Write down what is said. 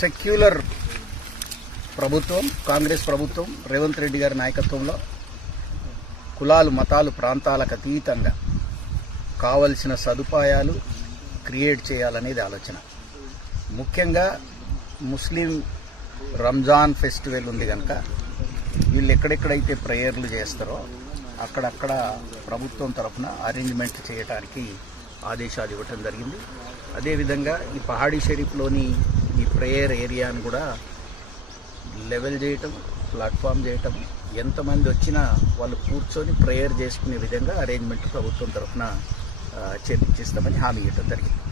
Secular ప్రభుత్వం, కాంగ్రెస్ ప్రభుత్వం రేవంత్ రెడ్డి గారి నాయకత్వంలో కులాలు, మతాలు, ప్రాంతాలకు అతీతంగా కావలసిన సదుపాయాలు క్రియేట్ చేయాలనేది ఆలోచన. ముఖ్యంగా ముస్లిం రంజాన్ ఫెస్టివల్ ఉంది కనుక వీళ్ళు ఎక్కడెక్కడైతే ప్రేయర్లు చేస్తారో అక్కడక్కడ ప్రభుత్వం తరఫున అరేంజ్మెంట్ చేయడానికి ఆదేశాలు ఇవ్వటం జరిగింది. అదేవిధంగా ఈ పహాడీ షరీఫ్లోని ఈ ప్రేయర్ ఏరియాను కూడా లెవెల్ చేయటం, ప్లాట్ఫామ్ చేయటం, ఎంతమంది వచ్చినా వాళ్ళు కూర్చొని ప్రేయర్ చేసుకునే విధంగా అరేంజ్మెంట్ ప్రభుత్వం తరఫున చేస్తామని హామీ ఇవ్వడం జరిగింది.